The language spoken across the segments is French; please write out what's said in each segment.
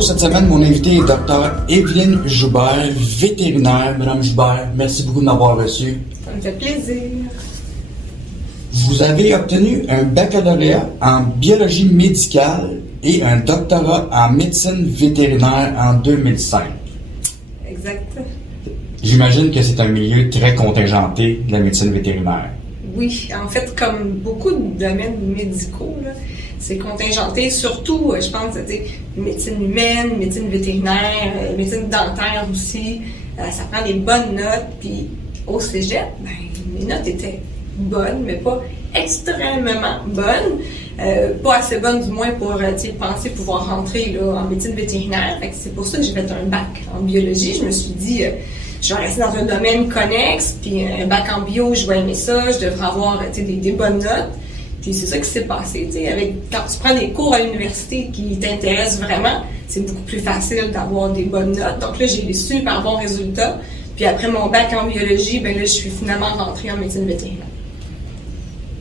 Bonjour, cette semaine, mon invité est Dr. Evelyne Joubert, vétérinaire. Madame Joubert, merci beaucoup de m'avoir reçu. Ça me fait plaisir. Vous avez obtenu un baccalauréat en biologie médicale et un doctorat en médecine vétérinaire en 2005. Exact. J'imagine que c'est un milieu très contingenté de la médecine vétérinaire. Oui, en fait, comme beaucoup de domaines médicaux, là, c'est contingenté, surtout, je pense, médecine humaine, médecine vétérinaire, médecine dentaire aussi. Ça prend des bonnes notes, puis au cégep, mes notes étaient bonnes, mais pas extrêmement bonnes. Pas assez bonnes, du moins, pour penser pouvoir rentrer là, en médecine vétérinaire. Fait que c'est pour ça que j'ai fait un bac en biologie. Je me suis dit, je vais rester dans un domaine connexe, puis un bac en bio, je vais aimer ça, je devrais avoir des bonnes notes. Puis c'est ça qui s'est passé. Quand tu prends des cours à l'université qui t'intéressent vraiment, c'est beaucoup plus facile d'avoir des bonnes notes. Donc là, j'ai des super bons résultats. Puis après mon bac en biologie, là, je suis finalement rentrée en médecine vétérinaire.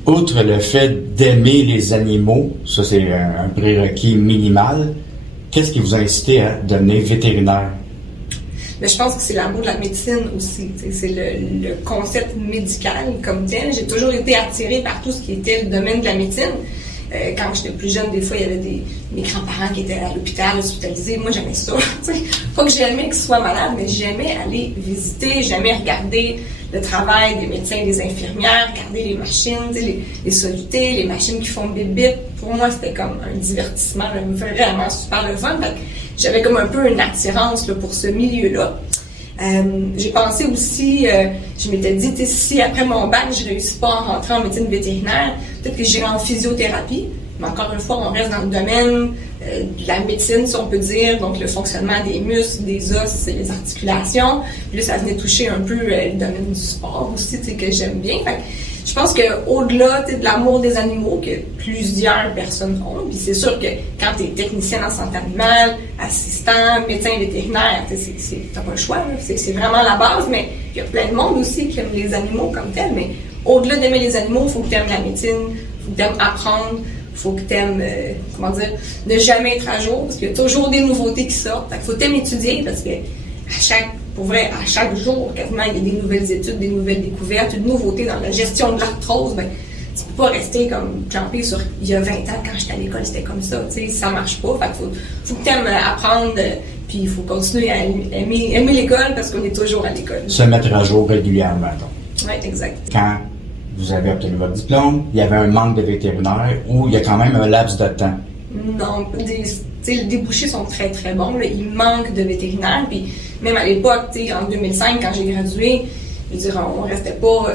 Outre le fait d'aimer les animaux, ça c'est un prérequis minimal, qu'est-ce qui vous a incité à devenir vétérinaire? Mais je pense que c'est l'amour de la médecine aussi. C'est le concept médical comme tel. J'ai toujours été attirée par tout ce qui était le domaine de la médecine. Quand j'étais plus jeune, des fois, il y avait mes grands-parents qui étaient à l'hôpital, hospitalisés. Moi, j'aimais ça. Pas que j'aimais qu'ils soient malades, mais j'aimais aller visiter, j'aimais regarder le travail des médecins et des infirmières, regarder les machines, les solutés, les machines qui font bip-bip. Pour moi, c'était comme un divertissement vraiment super le fun. J'avais comme un peu une attirance là, pour ce milieu-là. J'ai pensé aussi, je m'étais dit, si après mon bac, je ne réussis pas à rentrer en médecine vétérinaire, peut-être que j'irai en physiothérapie. Mais encore une fois, on reste dans le domaine de la médecine, si on peut dire, donc le fonctionnement des muscles, des os, les articulations. Puis là, ça venait toucher un peu le domaine du sport aussi, que j'aime bien. Fait que, je pense qu'au-delà de l'amour des animaux que plusieurs personnes ont, puis c'est sûr que quand tu es technicien en santé animale, assistant, médecin vétérinaire, t'as pas le choix, c'est vraiment la base, mais il y a plein de monde aussi qui aime les animaux comme tel, mais au-delà d'aimer les animaux, il faut que tu aimes la médecine, il faut que tu aimes apprendre, il faut que tu aimes, ne jamais être à jour, parce qu'il y a toujours des nouveautés qui sortent, il faut t'aimer étudier, parce que à chaque jour, quasiment, il y a des nouvelles études, des nouvelles découvertes, une nouveauté dans la gestion de l'arthrose. Tu peux pas rester comme campé sur il y a 20 ans, quand j'étais à l'école, c'était comme ça. Ça marche pas. Fait faut que tu aimes apprendre, puis il faut continuer à aimer l'école parce qu'on est toujours à l'école. Se mettre à jour régulièrement, donc. Oui, exact. Quand vous avez obtenu votre diplôme, il y avait un manque de vétérinaires ou il y a quand même un laps de temps? Non, les débouchés sont très, très bons. Là. Il manque de vétérinaires. Puis même à l'époque, en 2005, quand j'ai gradué, je veux dire, on restait pas,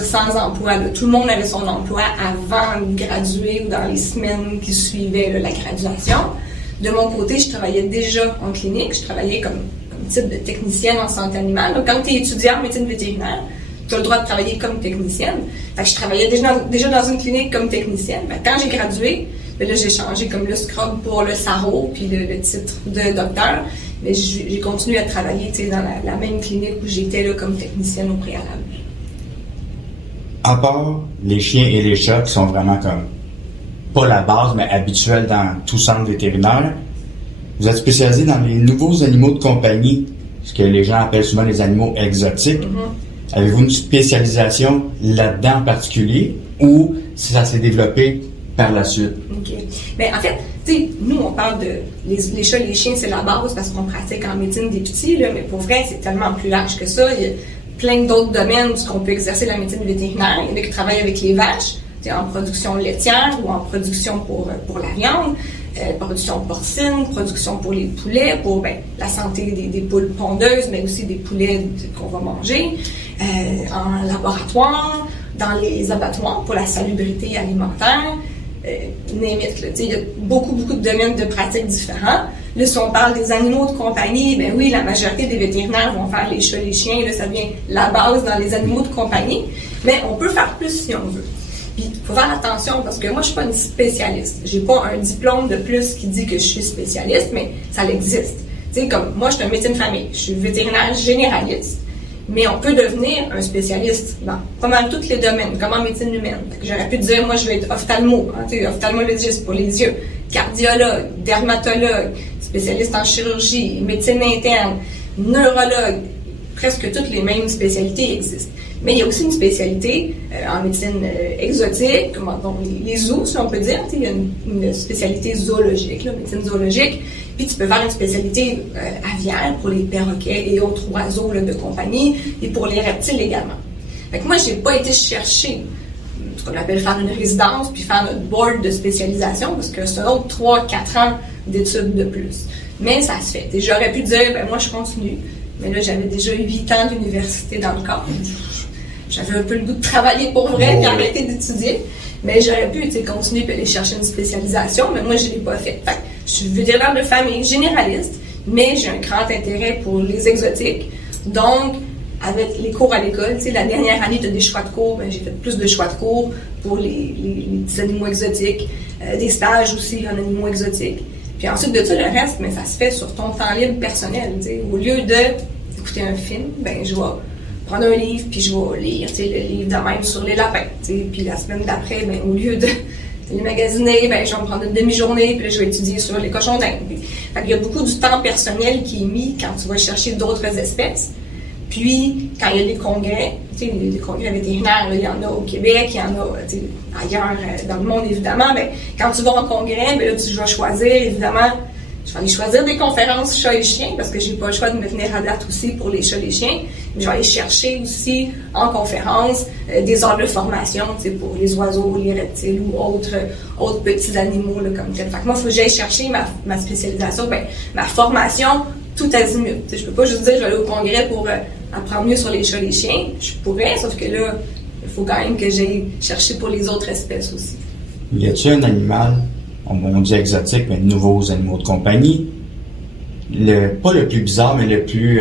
sans emploi. Là. Tout le monde avait son emploi avant de graduer ou dans les semaines qui suivaient là, la graduation. De mon côté, je travaillais déjà en clinique. Je travaillais comme type de technicienne en santé animale. Donc, quand tu es étudiant en médecine vétérinaire, tu as le droit de travailler comme technicienne. Fait que je travaillais déjà dans une clinique comme technicienne. Fait que quand j'ai gradué, là, j'ai changé comme le scrub pour le SARO, puis le titre de docteur. Mais j'ai continué à travailler dans la même clinique où j'étais là, comme technicienne au préalable. À part les chiens et les chats qui sont vraiment comme, pas la base, mais habituels dans tout centre vétérinaire, vous êtes spécialisé dans les nouveaux animaux de compagnie, ce que les gens appellent souvent les animaux exotiques. Mm-hmm. Avez-vous une spécialisation là-dedans en particulier ou si ça s'est développé par la suite? OK. Mais en fait, nous, on parle de les chats et les chiens, c'est la base parce qu'on pratique en médecine des petits, là, mais pour vrai, c'est tellement plus large que ça. Il y a plein d'autres domaines où on peut exercer la médecine vétérinaire. Il y en a qui travaillent avec les vaches, en production laitière ou en production pour la viande, production porcine, production pour les poulets, pour la santé des poules pondeuses, mais aussi des poulets qu'on va manger, en laboratoire, dans les abattoirs pour la salubrité alimentaire. Il y a beaucoup de domaines de pratiques différents. Là, si on parle des animaux de compagnie, ben oui, la majorité des vétérinaires vont faire les chats, les chiens. Là, ça devient la base dans les animaux de compagnie. Mais on peut faire plus si on veut. Puis, il faut faire attention parce que moi, je suis pas une spécialiste. J'ai pas un diplôme de plus qui dit que je suis spécialiste, mais ça existe. Comme moi, je suis un médecin de famille. Je suis vétérinaire généraliste. Mais on peut devenir un spécialiste dans pas mal tous les domaines, comme en médecine humaine. J'aurais pu dire, moi, je vais être ophtalmo, ophtalmologiste pour les yeux, cardiologue, dermatologue, spécialiste en chirurgie, médecine interne, neurologue. Presque toutes les mêmes spécialités existent. Mais il y a aussi une spécialité en médecine exotique, comme les zoos, si on peut dire. Il y a une spécialité zoologique, médecine zoologique. Puis tu peux faire une spécialité aviaire pour les perroquets et autres oiseaux de compagnie, et pour les reptiles également. Fait que moi, j'ai pas été chercher ce qu'on appelle faire une résidence, puis faire notre board de spécialisation, parce que c'est un autre 3-4 ans d'études de plus. Mais ça se fait. Et j'aurais pu dire, moi, je continue. Mais là, j'avais déjà eu 8 ans d'université dans le corps. J'avais un peu le goût de travailler pour vrai, puis arrêter d'étudier. Mais j'aurais pu continuer et aller chercher une spécialisation, mais moi, je ne l'ai pas fait. Fait que je suis vétérinaire de famille généraliste, mais j'ai un grand intérêt pour les exotiques. Donc, avec les cours à l'école, la dernière année, tu as des choix de cours, j'ai fait plus de choix de cours pour les petits animaux exotiques, des stages aussi en animaux exotiques. Puis ensuite de ça, le reste, ça se fait sur ton temps libre personnel. Au lieu d'écouter un film, je vais prendre un livre, puis je vais lire le livre de même sur les lapins. Puis la semaine d'après, au lieu de les magasiner, je vais me prendre une demi-journée, puis là, je vais étudier sur les cochons d'Inde. Fait qu'il y a beaucoup du temps personnel qui est mis quand tu vas chercher d'autres espèces. Puis, quand il y a des congrès, des congrès vétérinaires, il y en a au Québec, il y en a ailleurs dans le monde, évidemment. Quand tu vas en congrès, là, tu vas choisir, évidemment, je vais aller choisir des conférences chats et chiens, parce que j'ai pas le choix de me tenir à date aussi pour les chats et les chiens. Mais je vais aller chercher aussi en conférence des heures de formation, pour les oiseaux, les reptiles ou autres petits animaux là, comme tel. Fait que moi, il faut que j'aille chercher ma spécialisation, ma formation tout azimut. Je peux pas juste dire je vais aller au congrès pour apprendre mieux sur les chats et les chiens. Je pourrais, sauf que là, il faut quand même que j'aille chercher pour les autres espèces aussi. Y a-t-il un animal, on dit exotique, mais de nouveaux animaux de compagnie, pas le plus bizarre, mais le plus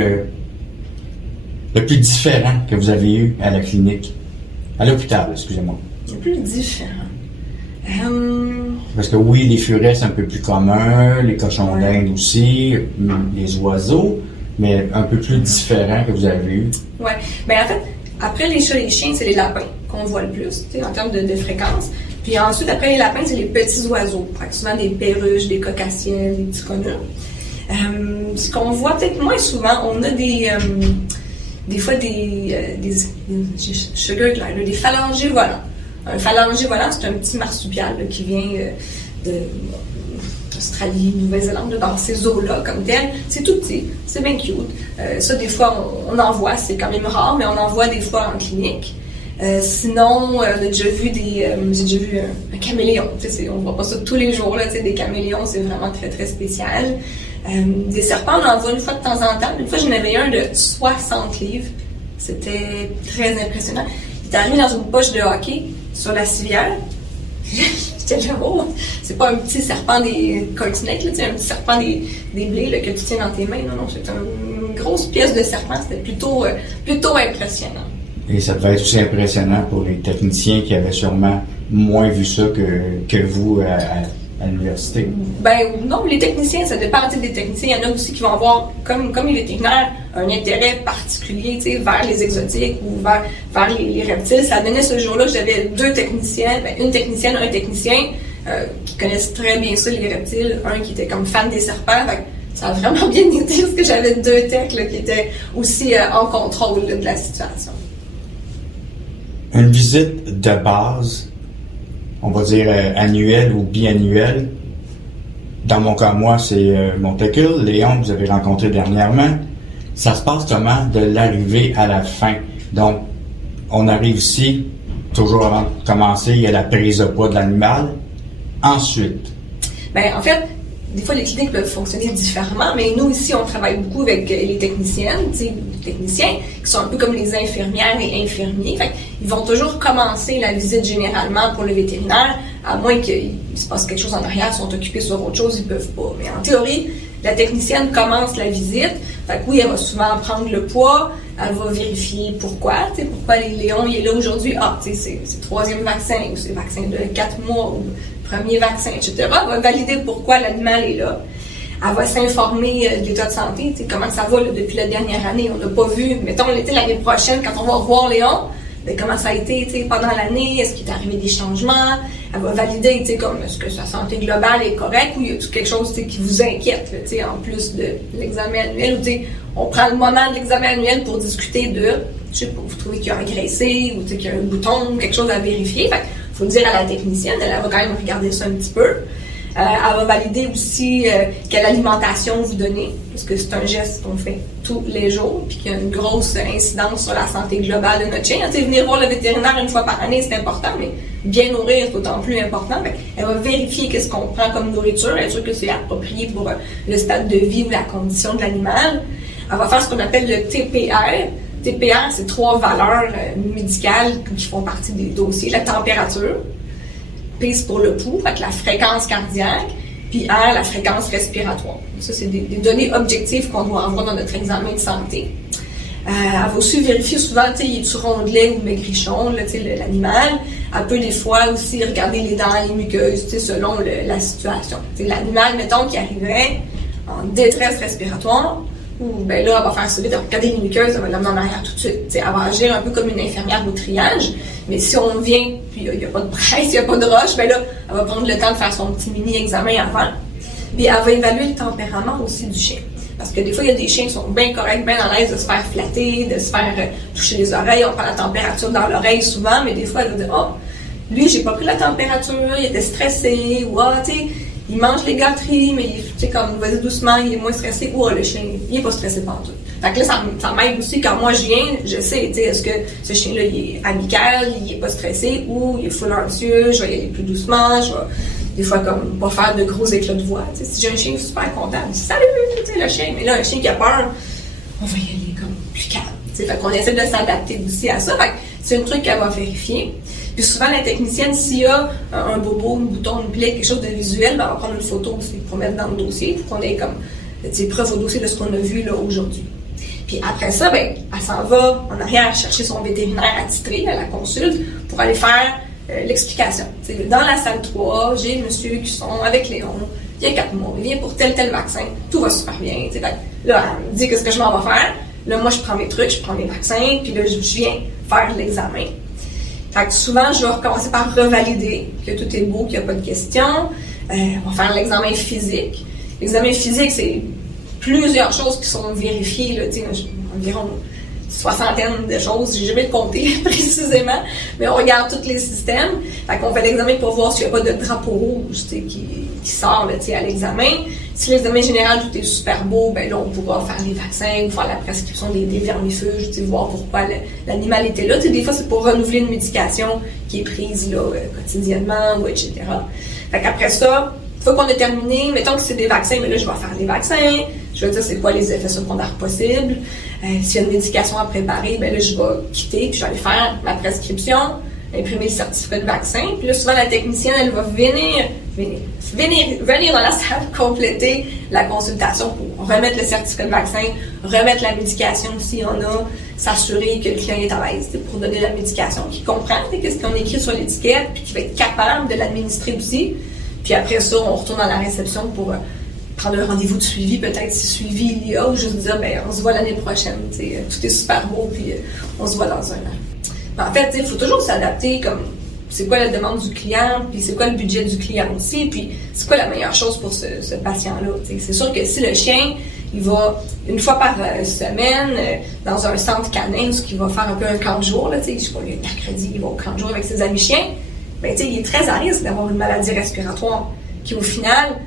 différent que vous avez eu à la clinique, à l'hôpital, excusez-moi? Le plus différent. Parce que oui, les furets, c'est un peu plus commun, les cochons d'Inde aussi, les oiseaux, mais un peu plus différent que vous avez eu. Oui. En fait, après les chats et les chiens, c'est les lapins qu'on voit le plus, en termes de fréquence. Puis ensuite, après les lapins, c'est les petits oiseaux. Souvent des perruches, des cocassiels, des petits conures. Ce qu'on voit peut-être moins souvent, on a des fois des sugar glider, des phalangés volants. Un phalangé volant, c'est un petit marsupial qui vient d'Australie, Nouvelle-Zélande, dans ces eaux-là comme tel. C'est tout petit, c'est bien cute. Ça, des fois, on en voit, c'est quand même rare, mais on en voit des fois en clinique. Sinon, on a déjà vu j'ai déjà vu un caméléon. On voit pas ça tous les jours, là, des caméléons, c'est vraiment très, très spécial. Des serpents, on en voit une fois de temps en temps. Une fois, j'en avais un de 60 livres. C'était très impressionnant. Il est arrivé dans une poche de hockey sur la civière. J'étais là, oh, c'est pas un petit serpent des cold snakes, un petit serpent des blés là, que tu tiens dans tes mains. Non, c'est une grosse pièce de serpent. C'était plutôt impressionnant. Et ça devait être aussi impressionnant pour les techniciens qui avaient sûrement moins vu ça que vous à l'université. Non, les techniciens, ça dépend des techniciens. Il y en a aussi qui vont avoir, comme les vétérinaires, un intérêt particulier vers les exotiques ou vers les reptiles. Ça donnait ce jour-là que j'avais 2 techniciens, une technicienne, un technicien qui connaissent très bien ça, les reptiles. Un qui était comme fan des serpents. Ça a vraiment bien été parce que j'avais 2 techs qui étaient aussi en contrôle de la situation. Une visite de base, on va dire annuelle ou biannuelle. Dans mon cas, moi, c'est Montecule. Léon, que vous avez rencontré dernièrement. Ça se passe comment de l'arrivée à la fin? Donc, on arrive ici, toujours avant de commencer, il y a la prise de poids de l'animal. Ensuite? En fait, des fois, les cliniques peuvent fonctionner différemment, mais nous, ici, on travaille beaucoup avec les techniciens, qui sont un peu comme les infirmières et infirmiers. Ils vont toujours commencer la visite généralement pour le vétérinaire, à moins qu'il se passe quelque chose en arrière, ils sont occupés sur autre chose, ils peuvent pas. Mais en théorie, la technicienne commence la visite. Oui, elle va souvent prendre le poids, elle va vérifier pourquoi Léon il est là aujourd'hui. C'est le 3e vaccin, ou c'est le vaccin de 4 mois, ou le premier vaccin, etc. Elle va valider pourquoi l'animal est là. Elle va s'informer de l'état de santé, comment ça va là, depuis la dernière année. On n'a pas vu, mettons l'été l'année prochaine, quand on va revoir Léon, ben, comment ça a été pendant l'année, est-ce qu'il est arrivé des changements, elle va valider comme est-ce que sa santé globale est correcte ou il y a quelque chose qui vous inquiète là, en plus de l'examen annuel, ou on prend le moment de l'examen annuel pour discuter de, je sais pas, vous trouvez qu'il y a engraissé ou qu'il y a un bouton, quelque chose à vérifier. Fait faut dire à la technicienne, elle va quand même regarder ça un petit peu. Elle va valider aussi quelle alimentation vous donnez, parce que c'est un geste qu'on fait tous les jours, puis qu'il y a une grosse incidence sur la santé globale de notre chien. Venir voir le vétérinaire une fois par année, c'est important, mais bien nourrir, c'est d'autant plus important. Elle va vérifier qu'est-ce qu'on prend comme nourriture, être sûr que c'est approprié pour le stade de vie ou la condition de l'animal. Elle va faire ce qu'on appelle le TPR. TPR, c'est 3 valeurs médicales qui font partie des dossiers. La température, P, c'est pour le pouls, fait que la fréquence cardiaque, puis R, la fréquence respiratoire. Ça, c'est des données objectives qu'on doit avoir dans notre examen de santé. Elle va aussi vérifier souvent, il est-tu rondelet ou maigrichon, l'animal. Elle peut des fois aussi regarder les dents, les muqueuses, selon la situation. L'animal, mettons, qui arriverait en détresse respiratoire, ou ben là, elle va faire ça vite, elle va regarder les muqueuses, elle va l'amener en arrière tout de suite. Elle va agir un peu comme une infirmière au triage, mais si on vient, puis il n'y a pas de presse, il n'y a pas de roche, ben là, elle va prendre le temps de faire son petit mini-examen avant. Puis elle va évaluer le tempérament aussi du chien. Parce que des fois, il y a des chiens qui sont bien corrects, bien à l'aise de se faire flatter, de se faire toucher les oreilles, on prend la température dans l'oreille souvent, mais des fois, elle va dire « Oh, lui, j'ai pas pris la température, il était stressé, ou ah, tu sais, il mange les gâteries, mais tu sais, comme, vas-y doucement, il est moins stressé. Ou le chien, il est pas stressé partout. » Fait que là, ça m'aide aussi, quand moi je viens, je sais, tu sais, est-ce que ce chien-là, il est amical, il est pas stressé, ou il est full anxieux, je vais y aller plus doucement, je vais, des fois, comme, pas faire de gros éclats de voix. Tu sais, si j'ai un chien super content, je dis salut, tu sais, le chien. Mais là, un chien qui a peur, on va y aller comme plus calme. Tu sais, fait qu'on essaie de s'adapter aussi à ça. Fait que c'est un truc qu'elle va vérifier. Puis souvent, la technicienne, s'il y a un bobo, un bouton, une plaie, quelque chose de visuel, ben, on va prendre une photo aussi pour mettre dans le dossier, pour qu'on ait comme, preuve au dossier de ce qu'on a vu là aujourd'hui. Puis après ça, ben, elle s'en va en arrière chercher son vétérinaire attitré à la consulte pour aller faire l'explication. T'sais, dans la salle 3, j'ai monsieur Cusson avec Léon, il y a 4 mois, il vient pour tel vaccin, tout va super bien. Fait, là, elle me dit qu'est-ce que je m'en vais faire. Là, moi, je prends mes trucs, je prends mes vaccins, puis là, je viens faire l'examen. Fait que souvent, je vais recommencer par revalider que tout est beau, qu'il n'y a pas de questions. On va faire l'examen physique. L'examen physique, c'est plusieurs choses qui sont vérifiées, là, environ 60aine de choses, j'ai jamais compté précisément, mais on regarde tous les systèmes. Fait qu'on fait l'examen pour voir s'il n'y a pas de drapeau rouge qui sort là, à l'examen. Si l'examen général, tout est super beau, ben là, on pourra faire les vaccins ou faire la prescription des vermifuges, voir pourquoi l'animal était là. Des fois, c'est pour renouveler une médication qui est prise là, quotidiennement, ou etc. Fait qu'après ça, une fois qu'on a terminé, mettons que c'est des vaccins, mais là, je vais faire des vaccins. Je vais dire c'est quoi les effets secondaires possibles. S'il y a une médication à préparer, ben là, je vais quitter, puis je vais aller faire ma prescription, imprimer le certificat de vaccin. Puis là, souvent, la technicienne, elle va venir dans la salle compléter la consultation pour remettre le certificat de vaccin, remettre la médication s'il y en a, s'assurer que le client est à l'aise pour donner la médication, qu'il comprend ce qu'on écrit sur l'étiquette, puis qu'il va être capable de l'administrer aussi. Puis après ça, on retourne à la réception pour prendre un rendez-vous de suivi, peut-être si suivi il y a, ou juste dire, ben, on se voit l'année prochaine, tout est super beau, puis on se voit dans un an. Mais en fait, il faut toujours s'adapter, comme, c'est quoi la demande du client, puis c'est quoi le budget du client aussi, puis c'est quoi la meilleure chose pour ce patient-là. C'est sûr que si le chien, il va une fois par semaine dans un centre canin, ce qui va faire un peu un camp de jour, là, je sais pas, le mercredi, il va au camp de jour avec ses amis chiens, ben, il est très à risque d'avoir une maladie respiratoire qui, au final,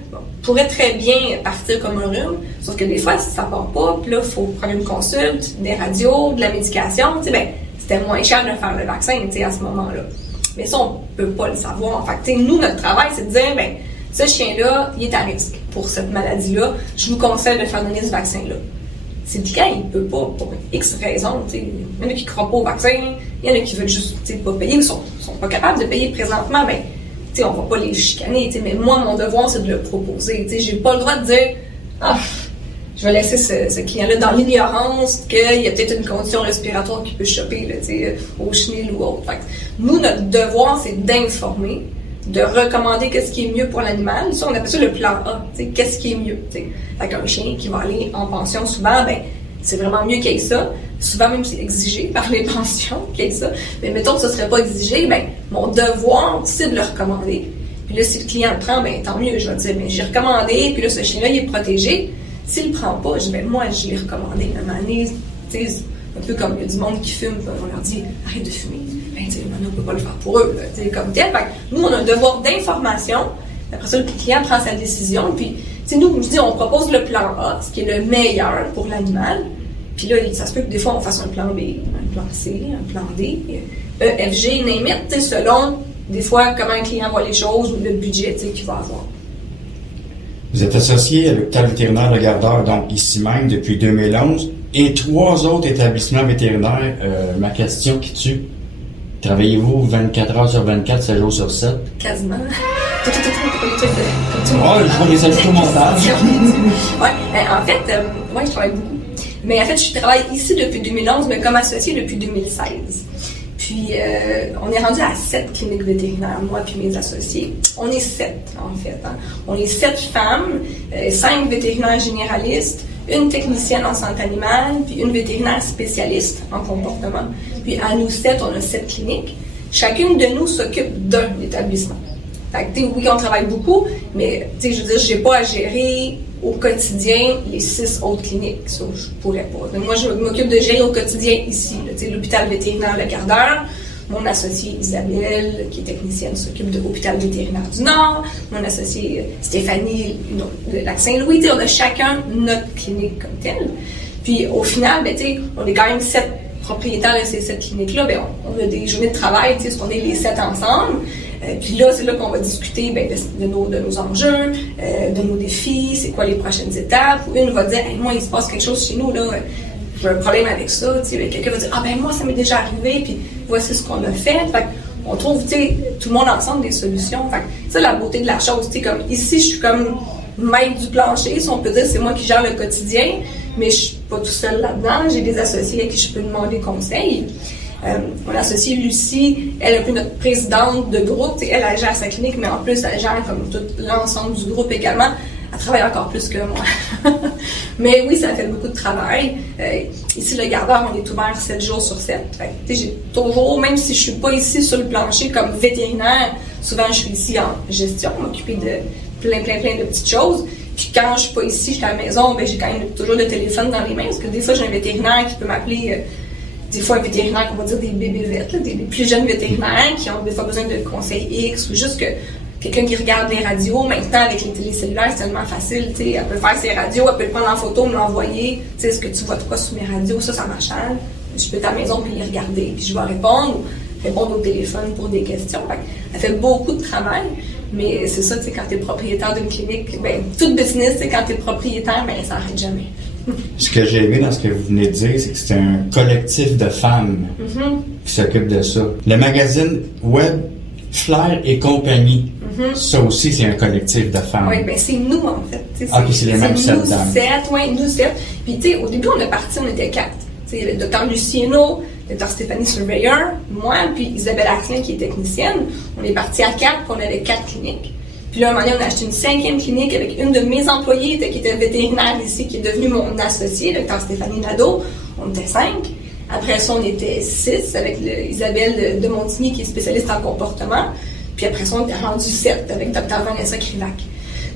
pourrait très bien partir comme un rhume, sauf que des fois, si ça part pas, puis là, il faut prendre une consulte, des radios, de la médication, ben, c'était moins cher de faire le vaccin, à ce moment-là. Mais ça, on peut pas le savoir. En fait, nous, notre travail, c'est de dire, ben, ce chien-là, il est à risque pour cette maladie-là. Je vous conseille de faire donner ce vaccin-là. Si le client, il peut pas, pour X raisons, il y en a qui ne croient pas au vaccin, il y en a qui veulent juste pas payer, ou sont pas capables de payer présentement, ben, on va pas les chicaner, mais moi, mon devoir, c'est de le proposer. J'ai pas le droit de dire, je vais laisser ce client-là dans l'ignorance qu'il y a peut-être une condition respiratoire qui peut choper là, au chenil ou autre. Fait que nous, notre devoir, c'est d'informer, de recommander qu'est-ce qui est mieux pour l'animal. Ça, on appelle ça le plan A, qu'est-ce qui est mieux. T'sais. Fait qu'un chien qui va aller en pension, souvent, ben, c'est vraiment mieux qu'il y ait ça. Souvent, même, c'est exigé par les pensions qu'il y ait ça. Mais mettons que ça serait pas exigé, ben, mon devoir, c'est de le recommander. Puis là, si le client le prend, ben, tant mieux. Je vais dire, ben, j'ai recommandé, puis là, ce chien-là, il est protégé. S'il le prend pas, je dis, ben, moi, je l'ai recommandé. À un moment donné, un peu comme il y a du monde qui fume, on leur dit, arrête de fumer. Ben, on ne peut pas le faire pour eux, comme tel. Fait que nous, on a un devoir d'information. Après ça, le client prend sa décision. Puis, nous, je dis, on propose le plan A, ce qui est le meilleur pour l'animal. Puis là, ça se peut que des fois, on fasse un plan B, un plan C, un plan D, E, F, G, name it, selon, des fois, comment un client voit les choses ou le budget qu'il va avoir. Vous êtes associé à l'hôpital vétérinaire Le Gardeur, donc ici même, depuis 2011, et 3 autres établissements vétérinaires. Ma question qui tue, travaillez-vous 24 heures sur 24, 7 jours sur 7? Quasiment. Je vais les ajouter au montage. Ouais, en fait, je travaille beaucoup. Mais en fait, je travaille ici depuis 2011, mais comme associée depuis 2016. Puis, on est rendu à 7 cliniques vétérinaires, moi puis mes associés. On est 7, en fait. Hein. On est 7 femmes, 5 vétérinaires généralistes, une technicienne en santé animale, puis une vétérinaire spécialiste en comportement. Puis, à nous 7, on a 7 cliniques. Chacune de nous s'occupe d'un établissement. Fait que, oui, on travaille beaucoup, mais, je veux dire, j'ai pas à gérer au quotidien les 6 autres cliniques. Ça, je pourrais pas. Donc, moi, je m'occupe de gérer au quotidien ici, l'hôpital vétérinaire Le Gardeur. Mon associée Isabelle, qui est technicienne, s'occupe de l'hôpital vétérinaire du Nord. Mon associée Stéphanie, de Lac-Saint-Louis. On a chacun notre clinique comme telle. Puis, au final, on est quand même 7 propriétaires de ces 7 cliniques-là. On a des journées de travail, parce qu'on est les 7 ensemble. Puis là, c'est là qu'on va discuter de nos enjeux, de nos défis, c'est quoi les prochaines étapes. Ou une va dire, hey, moi, il se passe quelque chose chez nous, là, j'ai un problème avec ça. Quelqu'un va dire, ah ben moi, ça m'est déjà arrivé, puis voici ce qu'on a fait. Fait on trouve, tout le monde ensemble des solutions. Fait c'est la beauté de la chose. Comme ici, je suis comme maître du plancher, si on peut dire, c'est moi qui gère le quotidien, mais je suis pas tout seul là-dedans. J'ai des associés à qui je peux demander conseil. Mon associée Lucie, elle est un peu notre présidente de groupe. Elle gère sa clinique, mais en plus, elle gère comme tout l'ensemble du groupe également. Elle travaille encore plus que moi. Mais oui, ça fait beaucoup de travail. Ici, Le Gardeur, on est ouvert 7 jours sur 7. J'ai toujours, même si je suis pas ici sur le plancher comme vétérinaire, souvent je suis ici en gestion, m'occuper de plein de petites choses. Puis quand je suis pas ici, je suis à la maison, j'ai quand même toujours le téléphone dans les mains, parce que des fois, j'ai un vétérinaire qui peut m'appeler. Des fois, un vétérinaire, on va dire des bébés vêtes, des plus jeunes vétérinaires qui ont des fois besoin de conseils X, ou juste que quelqu'un qui regarde les radios. Maintenant, avec les télécellulaires, c'est tellement facile. Elle peut faire ses radios, elle peut le prendre en photo, me l'envoyer. Est-ce que tu vois de quoi sur mes radios? Ça marche. Je peux être à la maison puis les regarder, puis je vais répondre au téléphone pour des questions. Elle fait beaucoup de travail, mais c'est ça, quand tu es propriétaire d'une clinique, tout business, quand tu es propriétaire, ça n'arrête jamais. Ce que j'ai aimé dans ce que vous venez de dire, c'est que c'est un collectif de femmes qui s'occupe de ça. Le magazine web Flair et compagnie, ça aussi, c'est un collectif de femmes. Oui, c'est nous, en fait. Puis c'est les mêmes 7 dames. Nous 7. Puis, au début, on est parti, on était 4. Il y avait le docteur Lucie Hainaut, le docteur Stéphanie Surveyor, moi, puis Isabelle Arclin, qui est technicienne. On est parti à 4, puis on avait 4 cliniques. Puis là, un moment donné, on a acheté une 5e clinique avec une de mes employées qui était vétérinaire ici, qui est devenue mon associée, le docteur Stéphanie Nadeau. On était 5. Après ça, on était 6 avec Isabelle de Montigny, qui est spécialiste en comportement. Puis après ça, on était rendu 7 avec docteur Vanessa Krivac.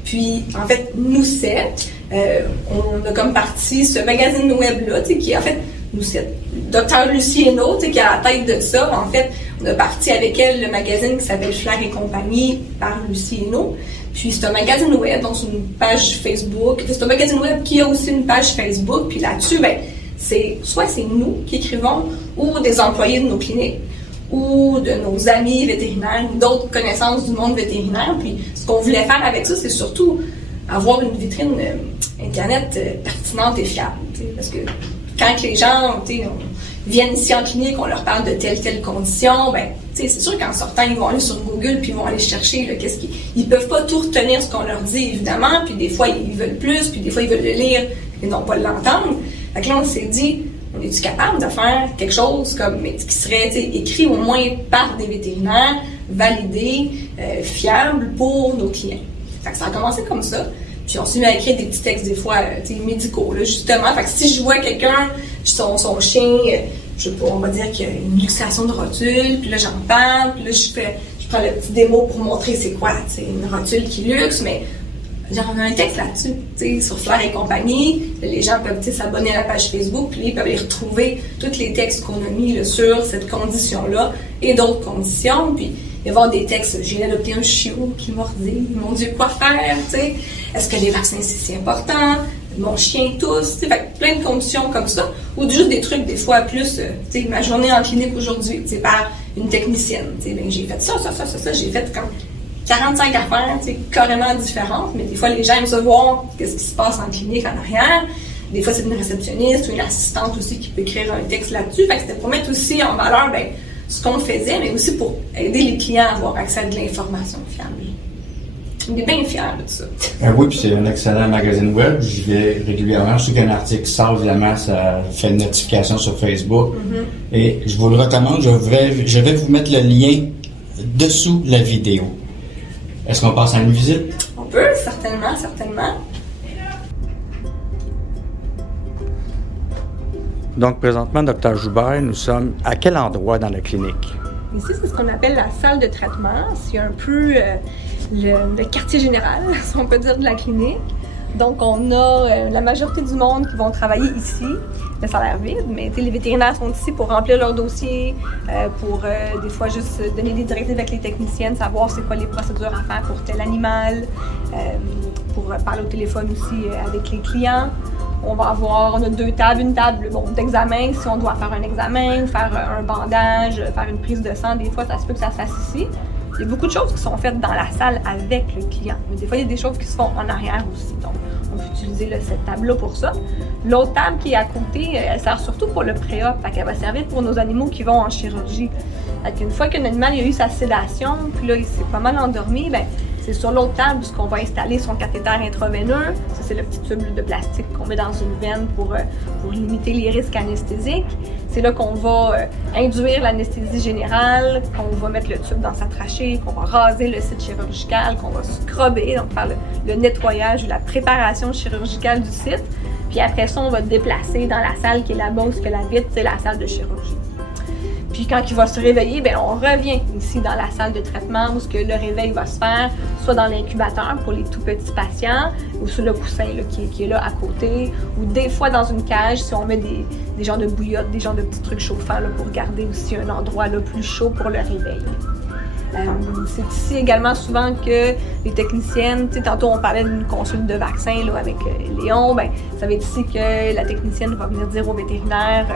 Puis, en fait, nous 7, on a comme parti ce magazine web-là, qui est en fait, nous 7. Docteur Lucie Hainaut, qui est à la tête de ça, en fait, on a parti avec elle le magazine qui s'appelle Flair et compagnie par Lucie Hainaut. Puis c'est un magazine web, donc c'est une page Facebook. C'est un magazine web qui a aussi une page Facebook. Puis là-dessus, soit c'est nous qui écrivons, ou des employés de nos cliniques, ou de nos amis vétérinaires, ou d'autres connaissances du monde vétérinaire. Puis ce qu'on voulait faire avec ça, c'est surtout avoir une vitrine Internet pertinente et fiable. Parce que quand les gens viennent ici en clinique, on leur parle de telle condition, c'est sûr qu'en sortant, ils vont aller sur Google puis ils vont aller chercher ils peuvent pas tout retenir ce qu'on leur dit, évidemment, puis des fois, ils veulent plus, puis des fois, ils veulent le lire et non pas l'entendre. Fait que là, on s'est dit, on est-tu capable de faire quelque chose qui serait écrit au moins par des vétérinaires, validé, fiable pour nos clients. Fait que ça a commencé comme ça. Puis on s'est mis à écrire des petits textes des fois médicaux, là, justement. Fait que si je vois quelqu'un, son chien, je sais pas, on va dire qu'il y a une luxation de rotule, puis là j'en parle, puis là je prends le petit démo pour montrer c'est quoi, une rotule qui luxe, mais genre on a un texte là-dessus, sur Flair et compagnie. Les gens peuvent s'abonner à la page Facebook, puis ils peuvent y retrouver tous les textes qu'on a mis là, sur cette condition-là et d'autres conditions. Puis il va y avoir des textes, j'ai adopté un chiot qui mordit, mon Dieu, quoi faire, est-ce que les vaccins c'est si important, mon chien tousse, fait plein de conditions comme ça, ou juste des trucs des fois plus, ma journée en clinique aujourd'hui, par une technicienne, ben, j'ai fait ça, j'ai fait comme 45 affaires, carrément différentes, mais des fois les gens aiment se voir qu'est-ce qui se passe en clinique en arrière. Des fois c'est une réceptionniste ou une assistante aussi qui peut écrire un texte là-dessus, fait que c'était pour mettre aussi en valeur, ben, ce qu'on faisait, mais aussi pour aider les clients à avoir accès à de l'information fiable. On est bien fiers de ça. Oui, puis c'est un excellent magazine web. J'y vais régulièrement. Je sais qu'un article sort, évidemment, ça fait une notification sur Facebook. Mm-hmm. Et je vous le recommande. Je vais vous mettre le lien dessous la vidéo. Est-ce qu'on passe à une visite? On peut, certainement. Donc, présentement, Dr. Joubert, nous sommes à quel endroit dans la clinique? Ici, c'est ce qu'on appelle la salle de traitement. C'est un peu le quartier général, si on peut dire, de la clinique. Donc, on a la majorité du monde qui vont travailler ici. Mais ça a l'air vide, mais les vétérinaires sont ici pour remplir leur dossier, pour des fois juste donner des directives avec les techniciennes, savoir c'est quoi les procédures à faire pour tel animal, pour parler au téléphone aussi avec les clients. On a 2 tables, une table d'examen, si on doit faire un examen, faire un bandage, faire une prise de sang, des fois ça se peut que ça se fasse ici. Il y a beaucoup de choses qui sont faites dans la salle avec le client, mais des fois il y a des choses qui se font en arrière aussi, donc on peut utiliser cette table-là pour ça. L'autre table qui est à côté, elle sert surtout pour le pré-op, elle va servir pour nos animaux qui vont en chirurgie. Une fois qu'un animal a eu sa sédation, puis là il s'est pas mal endormi, ben c'est sur l'autre table qu'on va installer son cathéter intraveineux. Ça, c'est le petit tube de plastique qu'on met dans une veine pour limiter les risques anesthésiques. C'est là qu'on va induire l'anesthésie générale, qu'on va mettre le tube dans sa trachée, qu'on va raser le site chirurgical, qu'on va scrubber, donc faire le nettoyage ou la préparation chirurgicale du site. Puis après ça, on va déplacer dans la salle qui est là-bas où la vitre, c'est la salle de chirurgie. Puis quand il va se réveiller, bien, on revient ici dans la salle de traitement où le réveil va se faire, soit dans l'incubateur pour les tout petits patients, ou sur le coussin là, qui est là à côté, ou des fois dans une cage si on met des genres de bouillottes, des genres de petits trucs chauffants là, pour garder aussi un endroit là, plus chaud pour le réveil. C'est ici également souvent que les techniciennes, tantôt on parlait d'une consulte de vaccin là, avec Léon, ben, ça va être ici que la technicienne va venir dire au vétérinaire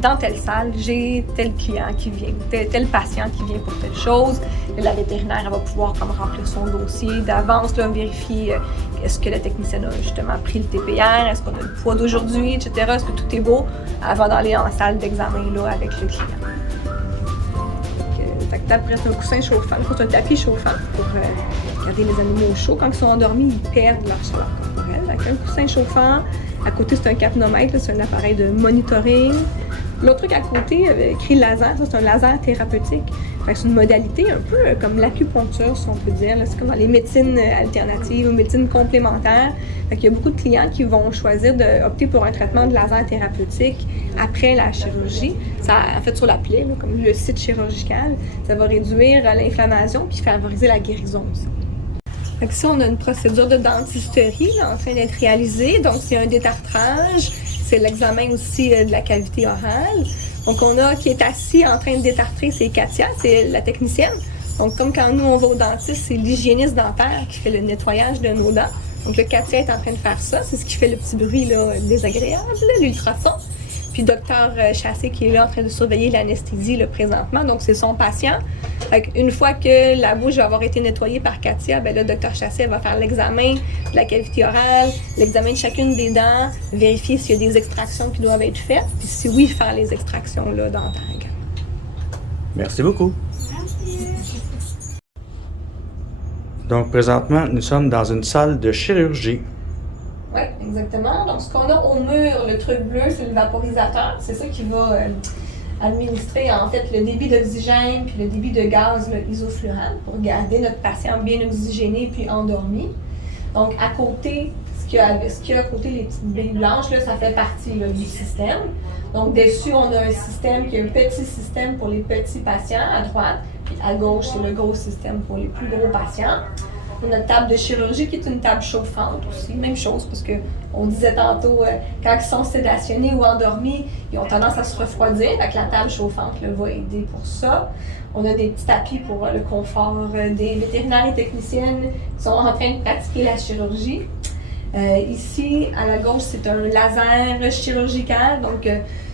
dans telle salle, j'ai tel client qui vient, tel patient qui vient pour telle chose. Et la vétérinaire elle va pouvoir comme remplir son dossier d'avance, là, vérifier est-ce que la technicienne a justement pris le TPR, est-ce qu'on a le poids d'aujourd'hui, etc. Est-ce que tout est beau avant d'aller en salle d'examen là, avec le client. Fait que après, c'est un coussin chauffant, c'est un tapis chauffant pour garder les animaux chauds. Quand ils sont endormis, ils perdent leur chaleur corporelle. Avec un coussin chauffant, à côté, c'est un capnomètre, c'est un appareil de monitoring. L'autre truc à côté, écrit laser, ça c'est un laser thérapeutique. Fait que c'est une modalité un peu comme l'acupuncture, si on peut dire. C'est comme dans les médecines alternatives ou médecines complémentaires. Fait qu'il y a beaucoup de clients qui vont choisir d'opter pour un traitement de laser thérapeutique après la chirurgie. Ça, en fait, sur la plaie, là, comme le site chirurgical, ça va réduire l'inflammation puis favoriser la guérison aussi. Fait que ici, on a une procédure de dentisterie là, en train d'être réalisée. Donc, c'est un détartrage. C'est l'examen aussi de la cavité orale. Donc, on a qui est assis en train de détartrer, c'est Katia, c'est la technicienne. Donc, comme quand nous, on va au dentiste, c'est l'hygiéniste dentaire qui fait le nettoyage de nos dents. Donc, le Katia est en train de faire ça. C'est ce qui fait le petit bruit là, désagréable, l'ultrason. Puis, docteur Chassé qui est là en train de surveiller l'anesthésie là, présentement. Donc, c'est son patient. Une fois que la bouche va avoir été nettoyée par Katia, ben là, le docteur Chassé va faire l'examen de la cavité orale, l'examen de chacune des dents, vérifier s'il y a des extractions qui doivent être faites, puis si oui, faire les extractions là, dentaires. Merci beaucoup. Donc, présentement, nous sommes dans une salle de chirurgie. Oui, exactement. Donc, ce qu'on a au mur, le truc bleu, c'est le vaporisateur. C'est ça qui va administrer en fait le débit d'oxygène puis le débit de gaz isoflurane pour garder notre patient bien oxygéné puis endormi. Donc à côté, ce qu'il y a à côté, les petites billes blanches, là, ça fait partie là, du système. Donc dessus, on a un système qui est un petit système pour les petits patients à droite, puis à gauche, c'est le gros système pour les plus gros patients. On a une table de chirurgie qui est une table chauffante aussi, même chose, parce qu'on disait tantôt, quand ils sont sédationnés ou endormis, ils ont tendance à se refroidir, donc la table chauffante là, va aider pour ça. On a des petits tapis pour le confort des vétérinaires et techniciennes qui sont en train de pratiquer la chirurgie. Ici, à la gauche, c'est un laser chirurgical, donc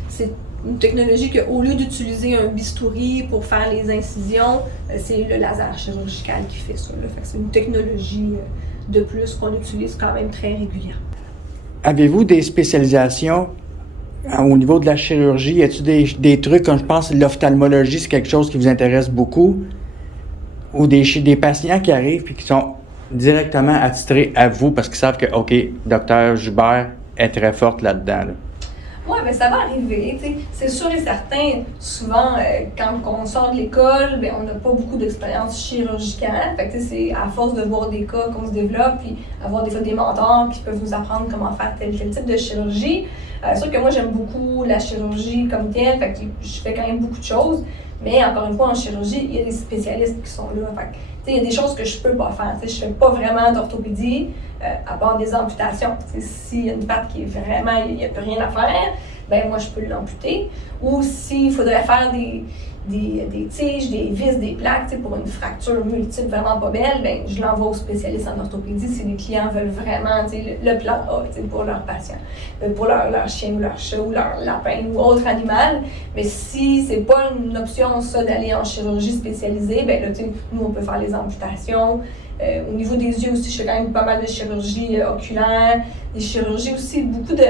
c'est une technologie qu'au lieu d'utiliser un bistouri pour faire les incisions, c'est le laser chirurgical qui fait ça. Là. Fait que c'est une technologie de plus qu'on utilise quand même très régulièrement. Avez-vous des spécialisations au niveau de la chirurgie? Y a-t-il des trucs, comme je pense l'ophtalmologie, c'est quelque chose qui vous intéresse beaucoup? Ou des patients qui arrivent et qui sont directement attitrés à vous parce qu'ils savent que, OK, docteur Joubert est très forte là-dedans. Là. Oui, mais ça va arriver. T'sais. C'est sûr et certain, souvent, quand on sort de l'école, ben, on n'a pas beaucoup d'expérience chirurgicale. Fait que c'est à force de voir des cas qu'on se développe, puis avoir des fois des mentors qui peuvent nous apprendre comment faire tel type de chirurgie. C'est sûr que moi, j'aime beaucoup la chirurgie comme telle, fait que je fais quand même beaucoup de choses. Mais encore une fois, en chirurgie, il y a des spécialistes qui sont là. Fait que, il y a des choses que je peux pas faire. Je fais pas vraiment d'orthopédie, à part des amputations. S'il y a une patte qui est vraiment, il n'y a plus rien à faire, ben moi je peux l'amputer. Ou s'il faudrait faire des tiges, des vis, des plaques pour une fracture multiple vraiment pas belle, ben je l'envoie aux spécialistes en orthopédie si les clients veulent vraiment le plan A pour leurs patients, pour leur chien ou leur chat ou leur lapin ou autre animal. Mais si c'est pas une option ça d'aller en chirurgie spécialisée, ben là nous on peut faire les amputations. Au niveau des yeux aussi, je fais quand même pas mal de chirurgie oculaire, des chirurgies aussi, beaucoup de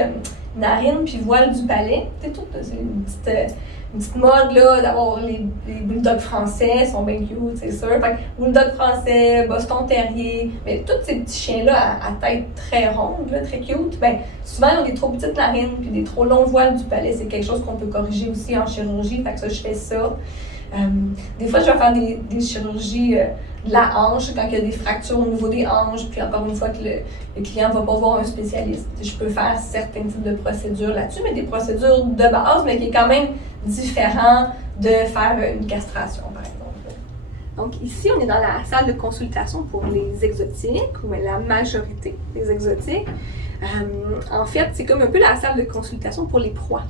narines puis voile du palais. C'est une petite mode là, d'avoir les bulldogs français, ils sont bien cute, c'est sûr. Fait que bulldog français, Boston terrier, mais tous ces petits chiens-là à tête très ronde, là, très cute, ben souvent ils ont des trop petites narines puis des trop longs voiles du palais. C'est quelque chose qu'on peut corriger aussi en chirurgie, fait que ça, je fais ça. Des fois, je vais faire des chirurgies de la hanche, quand il y a des fractures au niveau des hanches, puis encore une fois que le client ne va pas voir un spécialiste. Je peux faire certains types de procédures là-dessus, mais des procédures de base, mais qui est quand même différent de faire une castration, par exemple. Donc ici, on est dans la salle de consultation pour les exotiques, ou la majorité des exotiques. En fait, c'est comme un peu la salle de consultation pour les proies.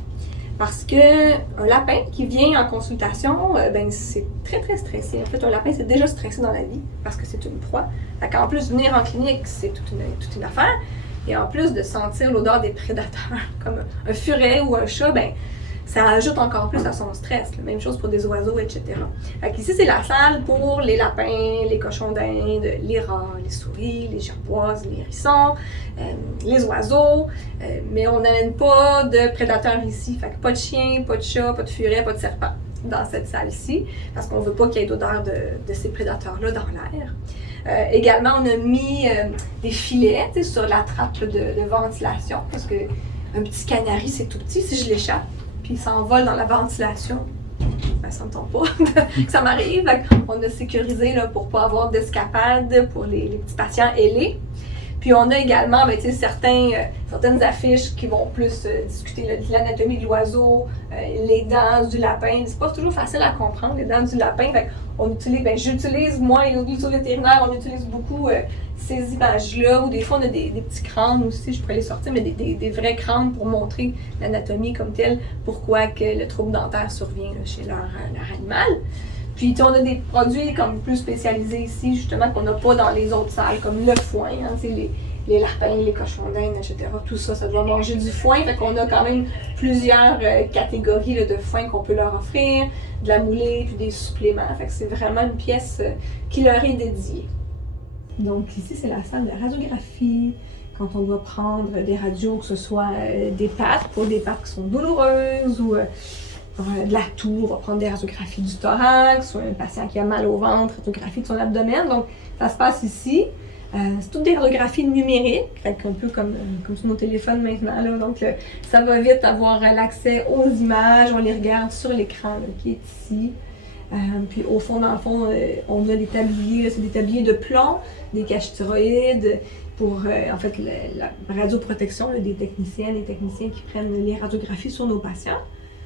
Parce qu'un lapin qui vient en consultation, ben c'est très très stressé. En fait, un lapin, c'est déjà stressé dans la vie parce que c'est une proie. Fait qu'en plus, venir en clinique, c'est toute une affaire. Et en plus de sentir l'odeur des prédateurs, comme un furet ou un chat, ben ça ajoute encore plus à son stress. La même chose pour des oiseaux, etc. Fait qu'ici, c'est la salle pour les lapins, les cochons d'Inde, les rats, les souris, les gerboises, les hérissons, les oiseaux. Mais on n'amène pas de prédateurs ici. Fait que pas de chien, pas de chat, pas de furet, pas de serpent dans cette salle-ci, parce qu'on ne veut pas qu'il y ait d'odeur de ces prédateurs-là dans l'air. Également, on a mis des filets sur la trappe de ventilation, parce que un petit canari, c'est tout petit. Si je l'échappe, puis il s'envole dans la ventilation, ben, ça ne me tombe pas que ça m'arrive. On a sécurisé là, pour ne pas avoir d'escapade pour les petits patients ailés. Puis on a également certaines affiches qui vont plus discuter de l'anatomie de l'oiseau, les dents du lapin. C'est pas toujours facile à comprendre, les dents du lapin. Fait on utilise, j'utilise, moi et l'autre vétérinaire, on utilise beaucoup ces images-là. Ou des fois, on a des petits crânes aussi, je pourrais les sortir, mais des vrais crânes pour montrer l'anatomie comme telle, pourquoi que le trouble dentaire survient là, chez leur animal. Puis on a des produits comme plus spécialisés ici, justement, qu'on n'a pas dans les autres salles, comme le foin, les lapins, les cochons d'Inde, etc. Tout ça, ça doit manger du foin. Fait qu'on a quand même plusieurs catégories là, de foin qu'on peut leur offrir, de la moulée, puis des suppléments. Fait que c'est vraiment une pièce qui leur est dédiée. Donc ici, c'est la salle de radiographie. Quand on doit prendre des radios, que ce soit des pattes, pour des pattes qui sont douloureuses, ou de la toux, on va prendre des radiographies du thorax, ou un patient qui a mal au ventre, radiographie de son abdomen. Donc, ça se passe ici. C'est toutes des radiographies numériques, fait un peu comme sur nos téléphones maintenant. Là. Donc, ça va vite avoir l'accès aux images, on les regarde sur l'écran là, qui est ici. Puis au fond, dans le fond, on a des tabliers, c'est des tabliers de plomb, des caches thyroïdes pour en fait la radioprotection là, des techniciennes et techniciens qui prennent les radiographies sur nos patients.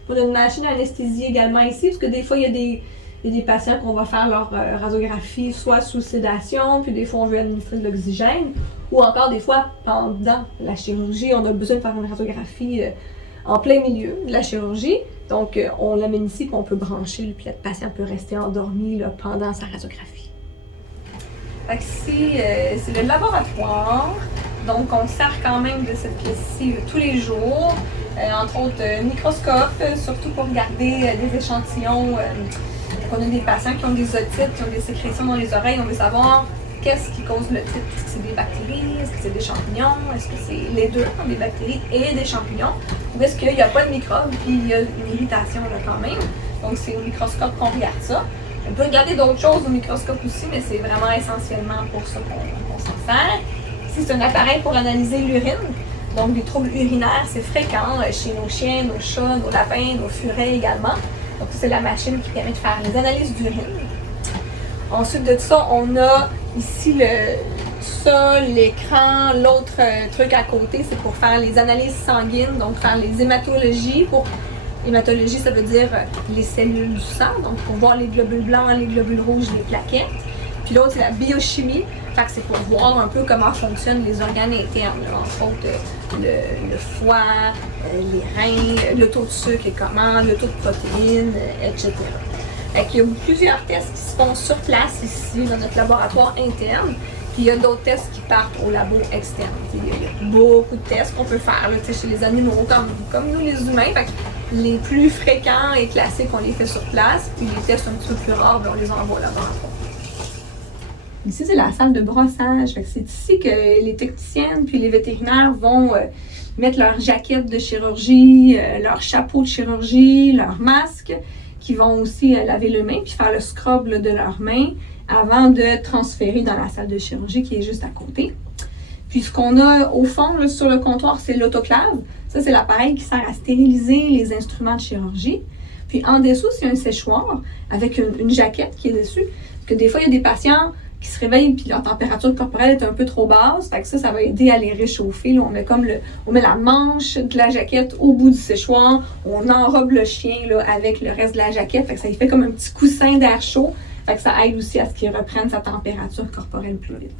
On a une machine d'anesthésie également ici, parce que des fois, il y a des patients qu'on va faire leur radiographie soit sous sédation, puis des fois on veut administrer de l'oxygène, ou encore des fois pendant la chirurgie, on a besoin de faire une radiographie en plein milieu de la chirurgie. Donc on l'amène ici, puis on peut brancher, puis le patient peut rester endormi là, pendant sa radiographie. Fait que ici, c'est le laboratoire. Donc, on sert quand même de cette pièce-ci tous les jours. Entre autres, microscope, surtout pour regarder des échantillons. On a des patients qui ont des otites, qui ont des sécrétions dans les oreilles. On veut savoir qu'est-ce qui cause l'otite. Est-ce que c'est des bactéries? Est-ce que c'est des champignons? Est-ce que c'est les deux, des bactéries et des champignons? Ou est-ce qu'il n'y a pas de microbes puis il y a une irritation là, quand même? Donc, c'est au microscope qu'on regarde ça. On peut regarder d'autres choses au microscope aussi, mais c'est vraiment essentiellement pour ça qu'on s'en sert. Ici, c'est un appareil pour analyser l'urine. Donc, les troubles urinaires, c'est fréquent chez nos chiens, nos chats, nos lapins, nos furets également. Donc, c'est la machine qui permet de faire les analyses d'urine. Ensuite de ça, on a ici l'écran, l'autre truc à côté, c'est pour faire les analyses sanguines, donc faire les hématologies. Hématologie, ça veut dire les cellules du sang, donc pour voir les globules blancs, les globules rouges, les plaquettes. Puis l'autre, c'est la biochimie, fait que c'est pour voir un peu comment fonctionnent les organes internes, là, entre autres le foie, les reins, le taux de sucre et comment, le taux de protéines, etc. Fait qu'il y a plusieurs tests qui se font sur place ici, dans notre laboratoire interne. Puis il y a d'autres tests qui partent au labo externe. Il y a beaucoup de tests qu'on peut faire là, chez les animaux, comme nous les humains. Fait que les plus fréquents et classiques, on les fait sur place. Puis les tests un petit peu plus rares, on les envoie au laboratoire. Ici, c'est la salle de brossage. Fait que c'est ici que les techniciennes puis les vétérinaires vont mettre leur jaquette de chirurgie, leur chapeau de chirurgie, leur masque, qui vont aussi laver les mains puis faire le scrub là, de leurs mains avant de transférer dans la salle de chirurgie qui est juste à côté. Puis ce qu'on a au fond là, sur le comptoir, c'est l'autoclave. Ça, c'est l'appareil qui sert à stériliser les instruments de chirurgie. Puis en dessous, c'est un séchoir avec une jaquette qui est dessus. Parce que des fois, il y a des patients qui se réveillent puis leur température corporelle est un peu trop basse. Fait que ça va aider à les réchauffer. Là, on met la manche de la jaquette au bout du séchoir. On enrobe le chien là, avec le reste de la jaquette. Fait que ça lui fait comme un petit coussin d'air chaud. Fait que ça aide aussi à ce qu'il reprenne sa température corporelle plus vite.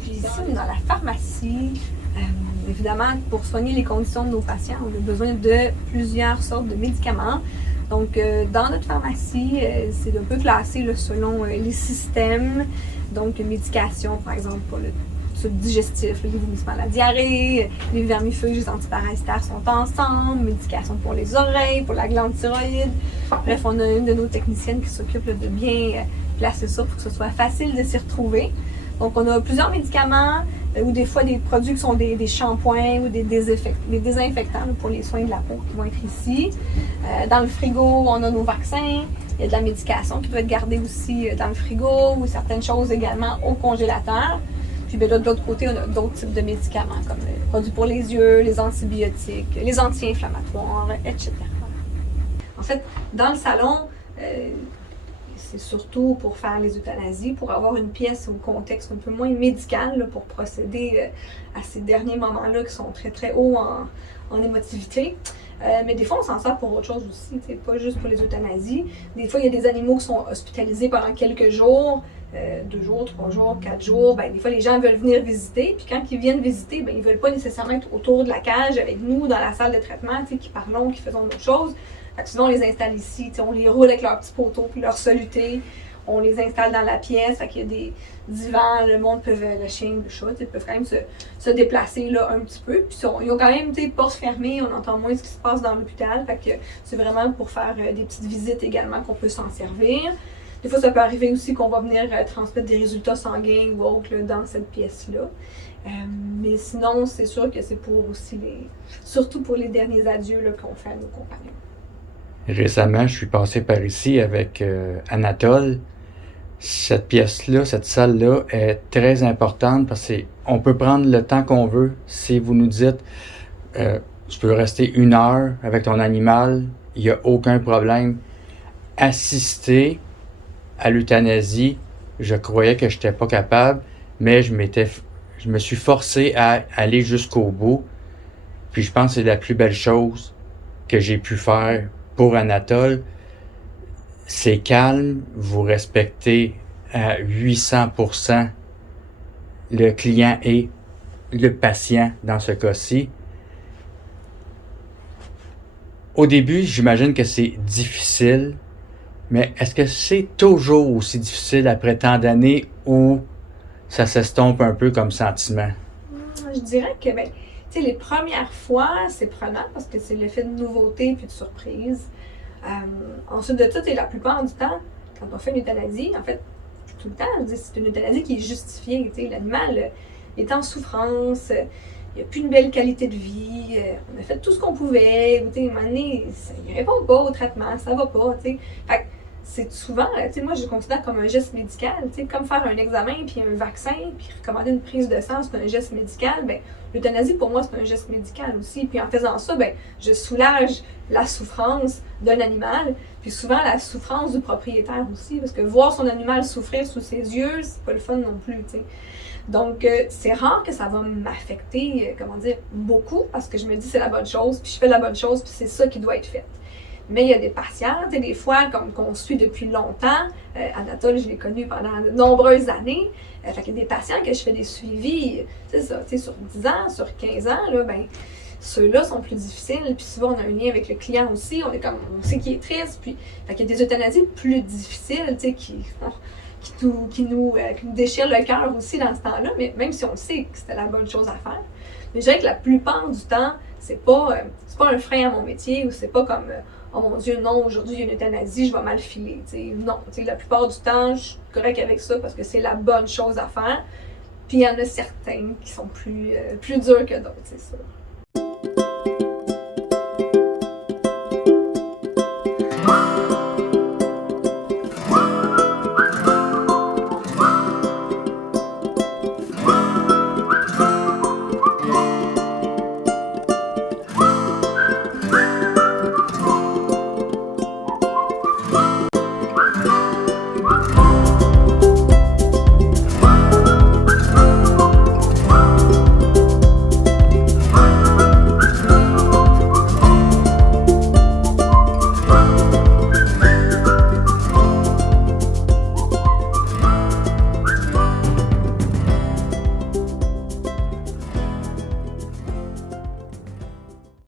Puis ici, on est dans la pharmacie. Évidemment, pour soigner les conditions de nos patients, on a besoin de plusieurs sortes de médicaments. Donc, dans notre pharmacie, c'est un peu classé là, selon les systèmes. Donc, médication, par exemple, pour le tube digestif, les vomissements, la diarrhée, les vermifuges, les antiparasitaires sont ensemble, médication pour les oreilles, pour la glande thyroïde. Bref, on a une de nos techniciennes qui s'occupe là, de bien placer ça pour que ce soit facile de s'y retrouver. Donc, on a plusieurs médicaments ou des fois des produits qui sont des shampoings ou des désinfectants là, pour les soins de la peau qui vont être ici. Dans le frigo, on a nos vaccins. Il y a de la médication qui doit être gardée aussi dans le frigo ou certaines choses également au congélateur. Puis ben, là, de l'autre côté, on a d'autres types de médicaments comme les produits pour les yeux, les antibiotiques, les anti-inflammatoires, etc. En fait, dans le salon, c'est surtout pour faire les euthanasies, pour avoir une pièce au contexte un peu moins médical là, pour procéder à ces derniers moments-là qui sont très très hauts en émotivité. Mais des fois, on s'en sert pour autre chose aussi, pas juste pour les euthanasies. Des fois, il y a des animaux qui sont hospitalisés pendant quelques jours, 2 jours, 3 jours, 4 jours. Ben, des fois, les gens veulent venir visiter, puis quand ils viennent visiter, ben, ils ne veulent pas nécessairement être autour de la cage avec nous dans la salle de traitement, qui parlons, qui faisons d'autres choses. Fait que souvent, on les installe ici, on les roule avec leurs petits poteaux puis leur soluté. On les installe dans la pièce, fait qu'il y a des divans, le chien, le chat, ils peuvent quand même se déplacer là, un petit peu. Puis ils ont quand même porte fermée, on entend moins ce qui se passe dans l'hôpital. Fait que c'est vraiment pour faire des petites visites également qu'on peut s'en servir. Des fois, ça peut arriver aussi qu'on va venir transmettre des résultats sanguins ou autres là, dans cette pièce-là. Mais sinon, c'est sûr que c'est pour aussi surtout pour les derniers adieux là, qu'on fait à nos compagnons. Récemment, je suis passé par ici avec Anatole. cette pièce-là, cette salle-là est très importante parce qu'on peut prendre le temps qu'on veut. Si vous nous dites, tu peux rester 1 heure avec ton animal, il n'y a aucun problème. Assister à l'euthanasie, je croyais que je n'étais pas capable, mais je me suis forcé à aller jusqu'au bout. Puis je pense que c'est la plus belle chose que j'ai pu faire pour Anatole. C'est calme, vous respectez à 800% le client et le patient dans ce cas-ci. Au début, j'imagine que c'est difficile, mais est-ce que c'est toujours aussi difficile après tant d'années ou ça s'estompe un peu comme sentiment? Je dirais que, tu sais, les premières fois, c'est prenant parce que c'est l'effet de nouveauté puis de surprise. Ensuite de ça, la plupart du temps, quand on fait une euthanasie, en fait, tout le temps, c'est une euthanasie qui est justifiée. L'animal est en souffrance, il n'y a plus une belle qualité de vie, on a fait tout ce qu'on pouvait, à un moment donné, il ne répond pas au traitement, ça va pas. Fait que c'est souvent, moi je le considère comme un geste médical, comme faire un examen puis un vaccin, puis recommander une prise de sang, c'est un geste médical. L'euthanasie pour moi c'est un geste médical aussi. Puis en faisant ça, je soulage la souffrance d'un animal, puis souvent la souffrance du propriétaire aussi, parce que voir son animal souffrir sous ses yeux, c'est pas le fun non plus. Donc, c'est rare que ça va m'affecter, beaucoup, parce que je me dis c'est la bonne chose, puis je fais la bonne chose, puis c'est ça qui doit être fait. Mais il y a des patients, des fois, comme qu'on suit depuis longtemps, Anatole, je l'ai connu pendant de nombreuses années, fait qu'il y a des patients que je fais des suivis, c'est ça, sur 10 ans, sur 15 ans, là, ceux-là sont plus difficiles, puis souvent on a un lien avec le client aussi, on sait qu'il est triste, puis fait qu'il y a des euthanasies plus difficiles, qui nous déchirent le cœur aussi dans ce temps-là, mais même si on sait que c'était la bonne chose à faire. Mais je dirais que la plupart du temps, c'est pas un frein à mon métier, ou c'est pas comme oh mon Dieu, non, aujourd'hui il y a une euthanasie, je vais mal filer. Non, la plupart du temps, je suis correcte avec ça parce que c'est la bonne chose à faire. Puis il y en a certains qui sont plus durs que d'autres, c'est sûr.